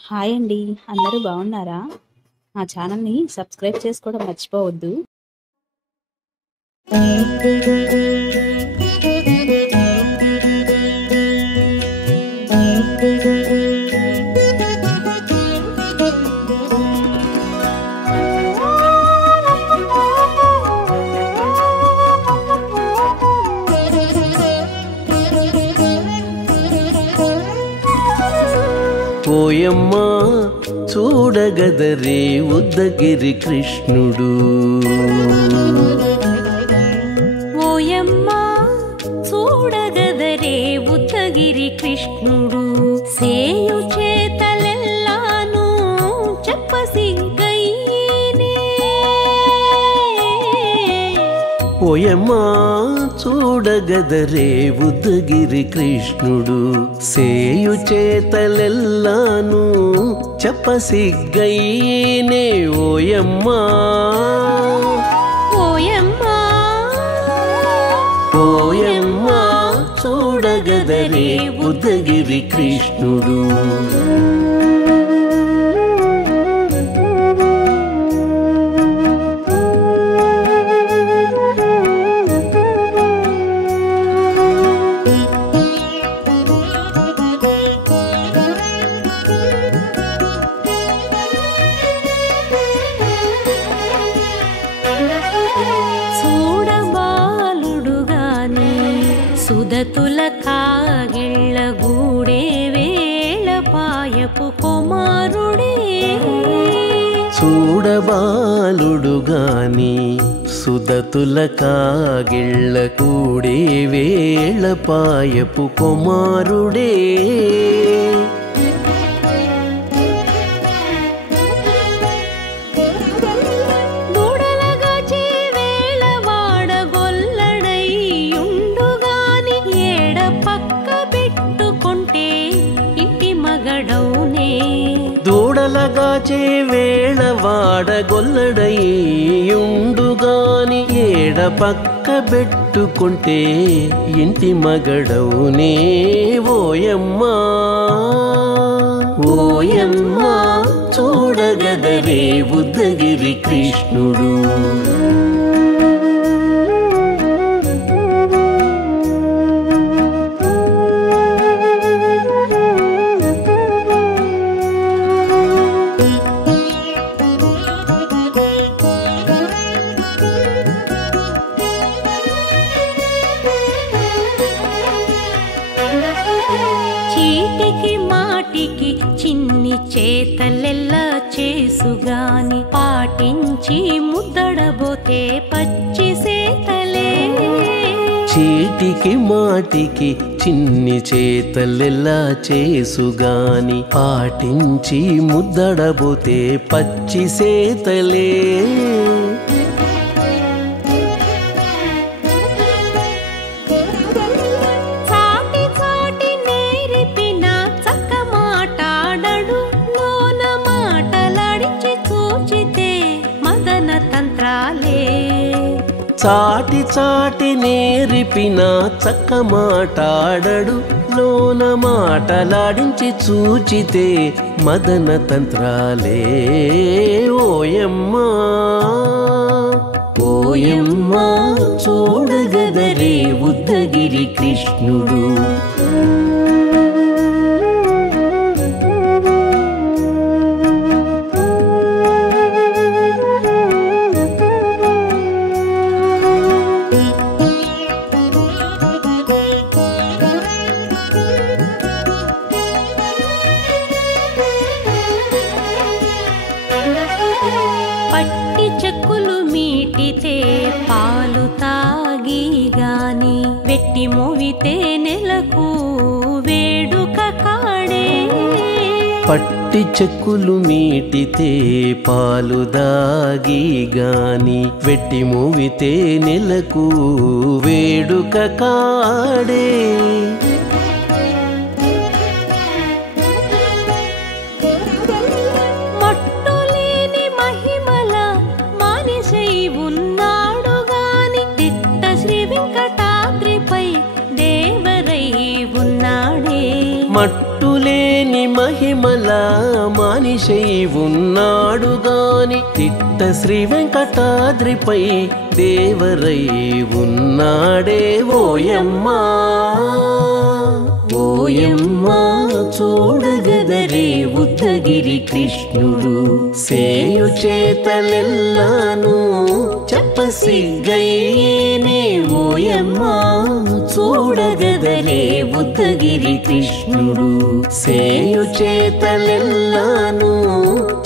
Hi అండి. అందరూ బాగున్నారా? మా ఛానల్‌ని సబ్స్క్రైబ్ చేసుకోవడం మర్చిపోవద్దు. ఓయమ్మా చూడగదరే ఉద్దగిరి కృష్ణుడు. ఓయమ్మా చూడగదరే ఉద్దగిరి కృష్ణుడు. సేయు చేతలెల్లాను చెప్పసిగ్గైనే. ఓయమ్మా చూడగదరే ఉద్దగిరి కృష్ణుడు. సేయు చేతలెల్లాను చెప్పసిగ్గైనే. ఓయమ్మా ఓయమ్మా ఓయమ్మా చూడగదరే ఉద్దగిరి కృష్ణుడు. సుదతుల కాగిళ్ళ గూడే వేళ పాయపు కుమారుడే. చూడబాలుడు గాని సుదతుల కాగిళ్ళ కూడే వేళ పాయపు కుమారుడే. దూడలగాచే వేళ వాడగొల్లడయ్యుండుగాని ఏడ పక్క పెట్టుకుంటే ఇంటి మగడవునే. ఓయమ్మా ఓయమ్మా చూడగదరే ఉద్దగిరి కృష్ణుడు. చీటికి మాటికి చిన్ని చేతలెల్లా చేసుగాని పాటించి ముద్దడబోతే పచ్చి సేతలే. చీటికి మాటికి చిన్ని చేతలెల్లా చేసుగాని పాటించి ముద్దడబోతే పచ్చి సేతలే. చాటి చాటి నేరిపిన చక్క మాటాడడు లోన మాటలాడించి చూచితే మదన తంత్రాలే. ఓయమ్మా ఓయమ్మా చూడగదరే ఉద్దగిరి కృష్ణుడు. పట్టి చెక్కులు మీటితే పాలు తాగి గాని వెట్టి మోవితే నెలకు వేడుక కాడే. పట్టి చెక్కులు మీటితే పాలు దాగి గాని వెట్టి మూవితే నెలకు వేడుక కాడే. మట్టులేని మహిమల మనిషై ఉన్నాడు గాని తిట్ట శ్రీ వెంకటాద్రిపై దేవరై ఉన్నాడే ఓయమ్మా ఓయమ్మా చూడగదరే ఉద్దగిరి కృష్ణుడు సేయు చేతలెల్లాను చెప్పసిగ్గయ్యేనే ఓయమ్మా చూడగదరే ఉద్దగిరి కృష్ణుడు సేయు చేతలెల్లాను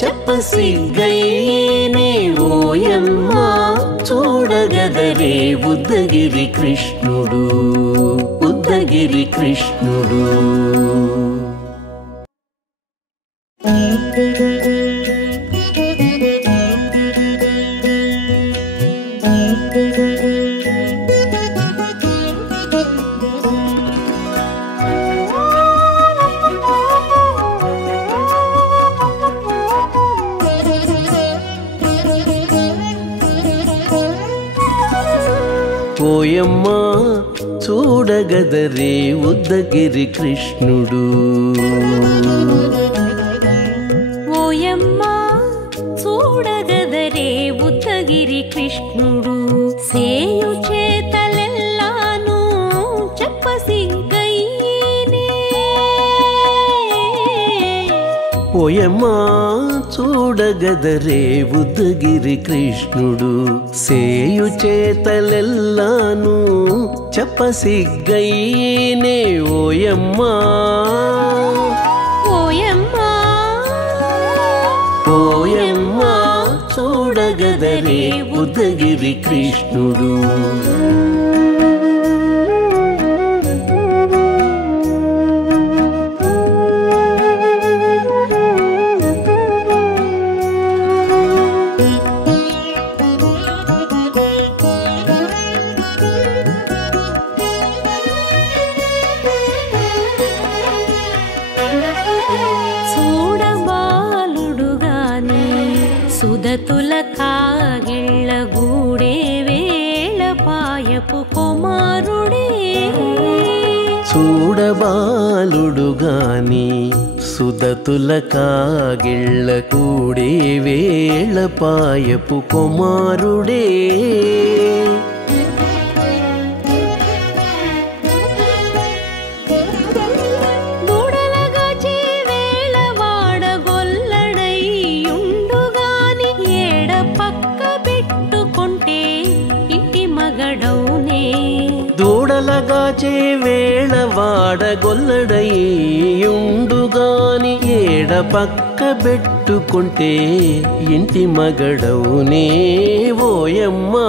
చెప్పసిగ్గయ్యేనే ఓయమ్మా చూడగదరే ఉద్దగిరి కృష్ణుడు ఉద్దగిరి కృష్ణుడు ఓయమ్మా చూడగదరే ఉద్దగిరి కృష్ణుడు ఓయమ్మా చూడగదరే ఉద్దగిరి కృష్ణుడు సేయు చేతలెల్లాను చెప్పసిగ్గయ్యేనే ఓయమ్మా చూడగదరే ఉద్దగిరి కృష్ణుడు సేయు చేతలెల్లాను చెప్పసిగ్గయ్యేనే ఓయమ్మా ఓయమ్మా ఓయమ్మా చూడగదరే ఉద్దగిరి కృష్ణుడు సుదతుల కాగిళ్ళ గూడే వేళపాయపు కుమారుడే చూడబాలుడు గాని సుదతుల కాగిళ్ళ కూడే వేళపాయపు కుమారుడే దూడలగాచే వేళ వాడగొల్లడయ్యుండుగాని ఏడ పక్క పెట్టుకుంటే ఇంటి మగడవునే ఓయమ్మా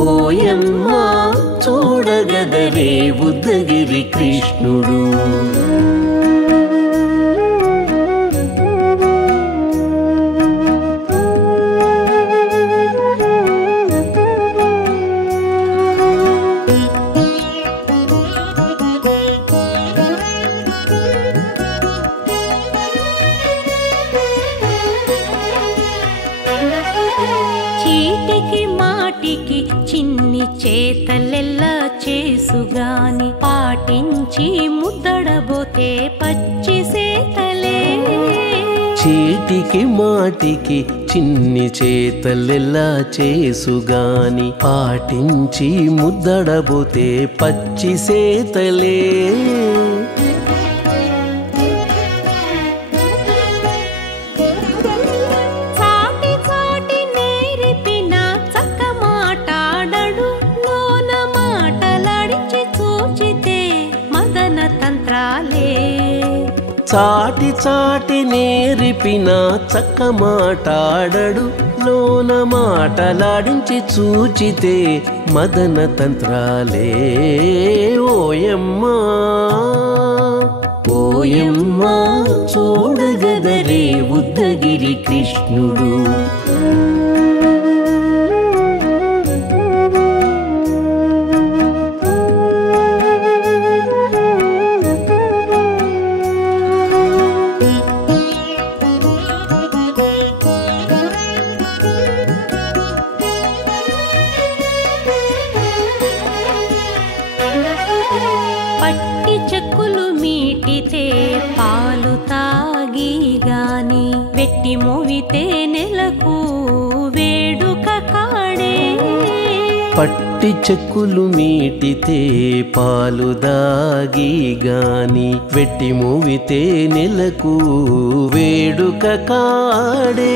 ఓయమ్మా చూడగదరే ఉద్దగిరి కృష్ణుడు చిన్ని చేతలెల్లా చేసుగాని పాటించి ముద్దడబోతే పచ్చి సేతలే చీటికి మాటికి చిన్ని చేతలెల్లా చేసుగాని పాటించి ముద్దడబోతే పచ్చి సేతలే చాటి చాటి నేరిపిన చక్క మాటాడడు లోన మాటలాడించి చూచితే మదన తంత్రాలే ఓయమ్మా ఓయమ్మా చూడగదరే ఉద్దగిరి కృష్ణుడు పట్టి చెక్కులు మీటితే పాలు వెట్టి మోవితే నెలకు వేడుక కాడే పట్టి చెక్కులు మీటితే పాలు దాగి గాని వెట్టి మూవితే నెలకు వేడుక కాడే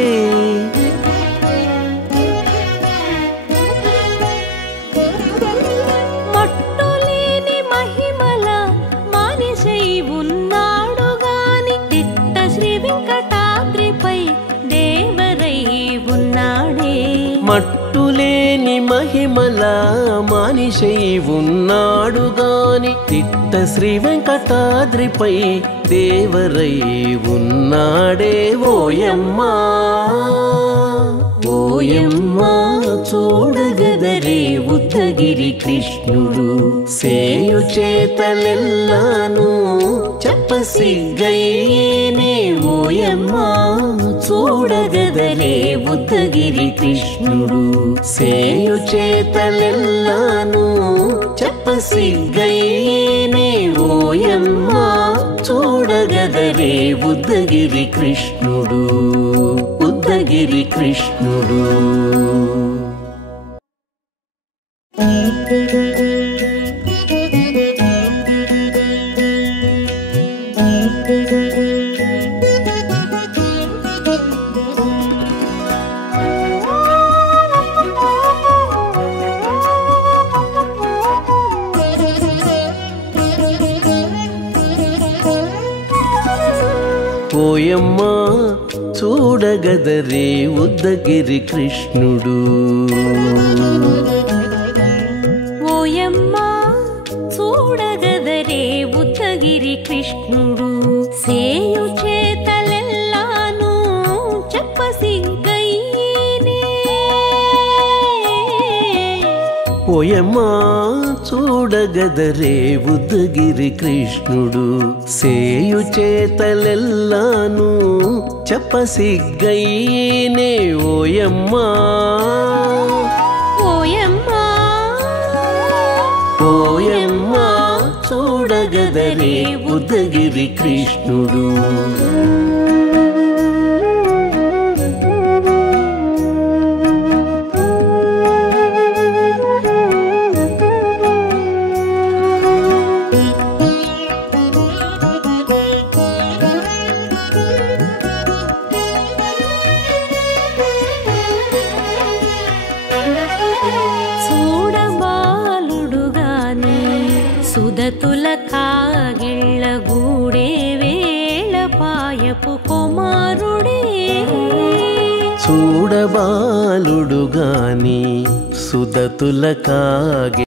మట్టులేని మహిమల మానిషై ఉన్నాడు గాని తిట్ట శ్రీ వెంకటాద్రిపై దేవరై ఉన్నాడే మట్టులేని మహిమల మానిషై ఉన్నాడు గాని తిట్ట శ్రీ వెంకటాద్రిపై దేవరై ఉన్నాడే ఓయమ్మా ఓయమ్మా చూడగదరే ఉద్దగిరి కృష్ణుడు సేయు చేతలెల్లాను చెప్పసిగ్గయ్యేనే ఓయమ్మా చూడగదరే ఉద్దగిరి కృష్ణుడు సేయు చేతలెల్లాను చెప్పసిగ్గయ్యేనే ఓయమ్మా చూడగదరే ఉద్దగిరి కృష్ణుడు ఉద్దగిరి కృష్ణుడు ఓయమ్మా చూడగదరే ఉద్దగిరి కృష్ణుడు ఓయమ్మా చూడగదరే ఉద్దగిరి కృష్ణుడు సేయు చేతలెల్లాను చెప్పసిగ్గయ్యేనే ఓయమ్మా చూడగదరే ఉద్దగిరి కృష్ణుడు సేయు చేతలెల్లాను చెప్పసిగ్గయ్యేనే ఓయమ్మా ఓయమ్మా ఓయమ్మా చూడగదరే ఉద్దగిరి కృష్ణుడు సుదతుల కాగిళ్ళ గూడే వేళ పాయపు కుమారుడే చూడబాలుడు గాని సుదతుల కాగి